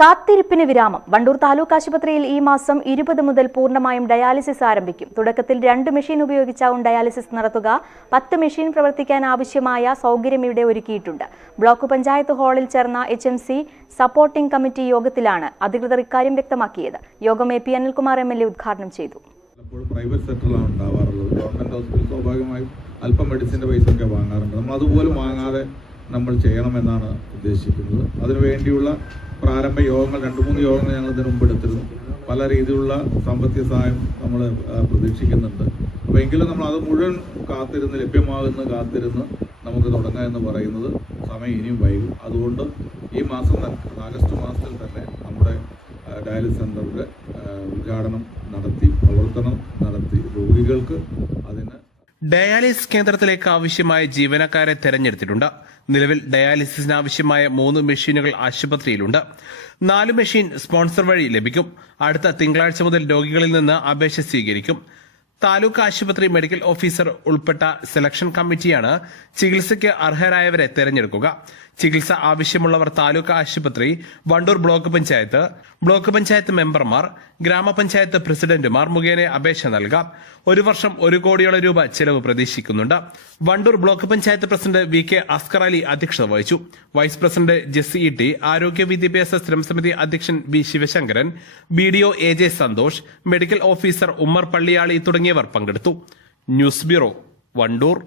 കാത്തിരിപ്പിന് വിരാമം. വണ്ടൂർ താലൂക്ക് ആശുപത്രിയിൽ ഈ മാസം ഇരുപത് മുതൽ പൂർണമായും ഡയാലിസിസ് ആരംഭിക്കും. തുടക്കത്തിൽ രണ്ട് മെഷീൻ ഉപയോഗിച്ചാവും ഡയാലിസിസ് നടത്തുക. പത്ത് മെഷീൻ പ്രവർത്തിക്കാൻ ആവശ്യമായ സൗകര്യം ഇവിടെ ഒരുക്കിയിട്ടുണ്ട്. ബ്ലോക്ക് പഞ്ചായത്ത് ഹാളിൽ ചേർന്ന H M C supporting committee യോഗത്തിലാണ് അധികൃതർ ഇക്കാര്യം വ്യക്തമാക്കിയത്. യോഗം A P Anilkumar M L A ഉദ്ഘാടനം ചെയ്തു. ഗവൺമെന്റ് ഹോസ്പിറ്റൽ അല്പം മെഡിസിന്റെ പൈസ ഒക്കെ വാങ്ങാറുണ്ട്. നമ്മൾ അതുപോലും വാങ്ങാതെ നമ്മൾ ചെയ്യണമെന്നാണ് ഉദ്ദേശിക്കുന്നത്. അതിനുവേണ്ടിയുള്ള പ്രാരംഭ യോഗങ്ങൾ രണ്ട് മൂന്ന് യോഗങ്ങൾ ഞങ്ങൾ ഇതിനു മുമ്പ് എടുത്തിരുന്നു. പല രീതിയിലുള്ള സാമ്പത്തിക സഹായം നമ്മൾ പ്രതീക്ഷിക്കുന്നുണ്ട്. അപ്പോൾ എങ്കിലും നമ്മൾ അത് മുഴുവൻ കാത്തിരുന്ന് ലഭ്യമാകുന്ന കാത്തിരുന്ന് നമുക്ക് തുടങ്ങാം എന്ന് പറയുന്നത് സമയം ഇനിയും വൈകും. അതുകൊണ്ട് ഈ മാസം തന്നെ ആഗസ്റ്റ് മാസത്തിൽ തന്നെ നമ്മുടെ ഡയാലിസ് സെന്ററിന്റെ ഉദ്ഘാടനം നടത്തി പ്രവർത്തനം നടത്തി രോഗികൾക്ക് അതിന് ഡയാലിസിസ് കേന്ദ്രത്തിലേക്ക് ആവശ്യമായ ജീവനക്കാരെ തെരഞ്ഞെടുത്തിട്ടുണ്ട്. നിലവിൽ ഡയാലിസിസിന് ആവശ്യമായ മൂന്ന് മെഷീനുകൾ ആശുപത്രിയിലുണ്ട്. നാല് മെഷീൻ സ്പോൺസർ വഴി ലഭിക്കും. അടുത്ത തിങ്കളാഴ്ച മുതൽ രോഗികളിൽ നിന്ന് അപേക്ഷ സ്വീകരിക്കും. താലൂക്ക് ആശുപത്രി മെഡിക്കൽ ഓഫീസർ ഉൾപ്പെട്ട സെലക്ഷൻ കമ്മിറ്റിയാണ് ചികിത്സയ്ക്ക് അർഹരായവരെ തെരഞ്ഞെടുക്കുക. ചികിത്സ ആവശ്യമുള്ളവർ താലൂക്ക് ആശുപത്രി വണ്ടൂർ ബ്ലോക്ക് പഞ്ചായത്ത് ബ്ലോക്ക് പഞ്ചായത്ത് മെമ്പർമാർ ഗ്രാമപഞ്ചായത്ത് പ്രസിഡന്റുമാർ മുഖേന അപേക്ഷ നൽകാം. ഒരു വർഷം ഒരു കോടിയോളം രൂപ ചെലവ് പ്രതീക്ഷിക്കുന്നുണ്ട്. Vandoor block panchayat president V K Askar Ali അധ്യക്ഷത വഹിച്ചു. Vice president Jessy E T ആരോഗ്യ വിദ്യാഭ്യാസ സ്ഥിരം സമിതി അധ്യക്ഷൻ V Sivasankaran B D O A J Santhosh medical officer Ummer Palliyali തുടങ്ങിയവർ പങ്കെടുത്തു. News bureau Vandoor.